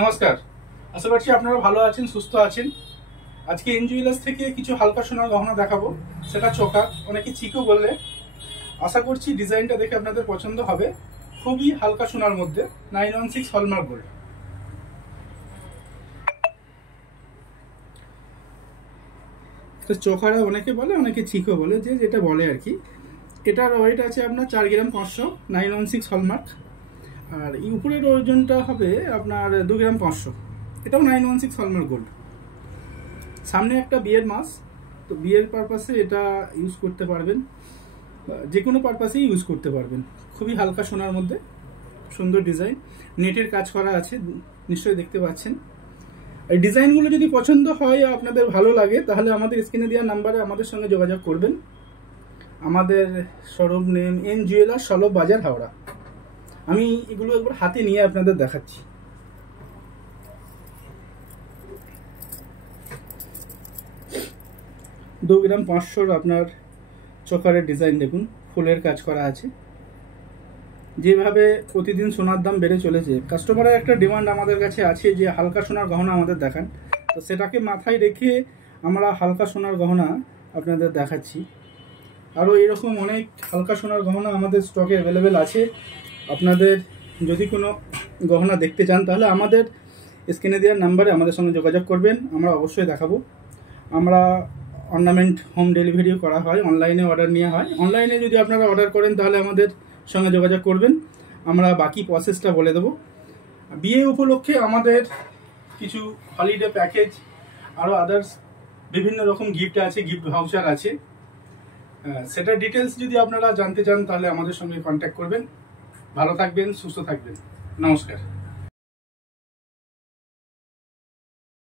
নমস্কার, আশা করছি আপনারা ভালো আছেন, সুস্থ আছেন। আজকে এন জুয়েলার্স থেকে কিছু হালকা সোনার গহনা দেখাবো, সেটা চোকার, অনেকে চিকো বললে। আশা করছি ডিজাইনটা দেখে আপনাদের পছন্দ হবে। খুবই হালকা সোনার মধ্যে 916 হলমার্ক গোল্ড। চোকারা অনেকে বলে, অনেকে চিকো বলে, যে যেটা বলে আর কি। এটার ওয়েট আছে আপনার 4 গ্রাম 500, 916 হলমার্ক। আর এই উপরের ওজনটা হবে আপনার 2 গ্রাম 500, এটাও 916 হলমার্ক গোল্ড। সামনে একটা বিয়ের মাস, তো বিয়ের পারপাসে এটা ইউজ করতে পারবেন, যে কোনো পারপাসেই ইউজ করতে পারবেন। খুবই হালকা সোনার মধ্যে সুন্দর ডিজাইন, নেটের কাজ করা আছে, নিশ্চয়ই দেখতে পাচ্ছেন। এই ডিজাইনগুলো যদি পছন্দ হয়, আপনাদের ভালো লাগে, তাহলে আমাদের স্ক্রিনে দেওয়া নাম্বারে আমাদের সঙ্গে যোগাযোগ করবেন। আমাদের showroom name N jewellers, solve বাজার, হাওড়া। আমি এগুলো একবার হাতে নিয়ে আপনাদের দেখাচ্ছি। 2 গ্রাম 500 আপনার চোকারের ডিজাইন দেখুন, ফুলের কাজ করা আছে। যেভাবে প্রতিদিন সোনার দাম বেড়ে চলেছে, কাস্টমারের একটা ডিমান্ড আমাদের কাছে আছে যে হালকা সোনার গহনা আমাদের দেখান। তো সেটাকে মাথায় রেখে আমরা হালকা সোনার গহনা আপনাদের দেখাচ্ছি। আরও এরকম অনেক হালকা সোনার গহনা আমাদের স্টকে অ্যাভেলেবেল আছে। আপনাদের যদি কোনো গহনা দেখতে চান, তাহলে আমাদের স্ক্রিনে দেওয়ার নাম্বারে আমাদের সঙ্গে যোগাযোগ করবেন, আমরা অবশ্যই দেখাবো। আমরা অর্নামেন্ট হোম ডেলিভারিও করা হয়, অনলাইনে অর্ডার নেওয়া হয়। অনলাইনে যদি আপনারা অর্ডার করেন, তাহলে আমাদের সঙ্গে যোগাযোগ করবেন, আমরা বাকি প্রসেসটা বলে দেবো। বিয়ে উপলক্ষে আমাদের কিছু হলিডে প্যাকেজ, আরও আদার্স বিভিন্ন রকম গিফট আছে, গিফট ভাউচার আছে। সেটার ডিটেলস যদি আপনারা জানতে চান, তাহলে আমাদের সঙ্গে কন্ট্যাক্ট করবেন। ভালো থাকবেন, সুস্থ থাকবেন, নমস্কার।